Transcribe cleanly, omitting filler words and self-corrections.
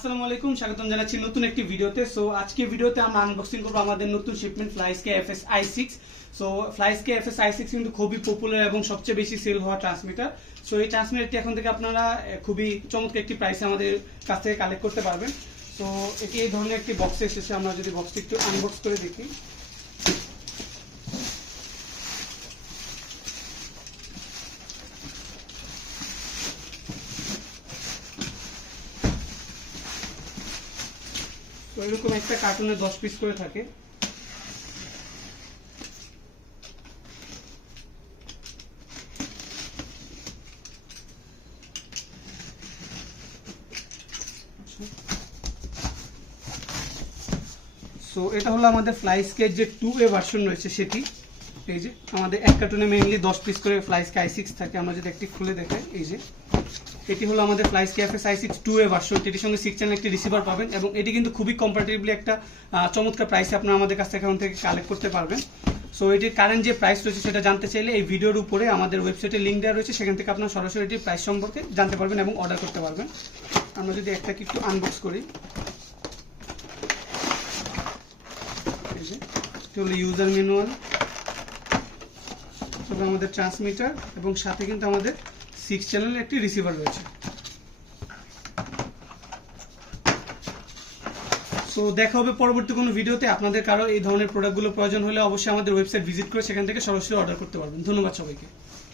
আসসালামু আলাইকুম, স্বাগতম জানাচ্ছি নতুন একটি ভিডিওতে। সো আজকে ভিডিওতে আমরা আনবক্সিং করব আমাদের নতুন shipment FlySky FS i6। So FlySky FS i6 কিন্তু খুবই পপুলার এবং সবচেয়ে বেশি সেল হওয়া ট্রান্সমিটার। সো এই ট্রান্সমিটারটি এখন থেকে আপনারা খুবই চমৎকার একটি প্রাইসে আমাদের কাছ থেকে কালেক্ট করতে পারবেন। সো এটি এই ধরনের একটি বক্সে এসেছে। আমরা যদি বক্সটি একটু আনবক্স করে দেখি, তো এরকম একটা কার্টুনে 10 পিস করে থাকে। সো এটা হলো আমাদের ফ্লাইস্কের যে 2A ভার্সন রয়েছে সেটি। এই যে আমাদের এক কার্টুনে মেইনলি 10 পিস করে ফ্লাইস্কে i6 থাকে। আমরা যদি একটি খুলে দেখাই, এই যে এটি হলো আমাদের ফ্লাইস্কে এফএস i6 2A ভার্সন। এটির সঙ্গে 6 চ্যানেল একটি রিসিভার পাবেন এবং এটি কিন্তু খুবই কম্পারেটিভলি একটা চমৎকার প্রাইসে আপনারা আমাদের কাছ থেকে এখন থেকে কালেক্ট করতে পারবেন। সো এটির কারেন্ট যে প্রাইস রয়েছে সেটা জানতে চাইলে এই ভিডিওর উপরে আমাদের ওয়েবসাইটের লিঙ্ক দেওয়া রয়েছে, সেখান থেকে আপনারা সরাসরি এটির প্রাইস সম্পর্কে জানতে পারবেন এবং অর্ডার করতে পারবেন। আমরা যদি একটাকে একটু আনবক্স করি, এই যে এটি হলো ইউজার ম্যানুয়াল, তবে আমাদের ট্রান্সমিটার এবং সাথে কিন্তু আমাদের 6 চ্যানেলের একটি রিসিভার রয়েছে। সো দেখা হবে পরবর্তী কোনো ভিডিওতে। আপনাদের কারো এই ধরনের প্রোডাক্টগুলো প্রয়োজন হলে অবশ্যই আমাদের ওয়েবসাইট ভিজিট করে সেখান থেকে সরাসরি অর্ডার করতে পারবেন। ধন্যবাদ সবাইকে।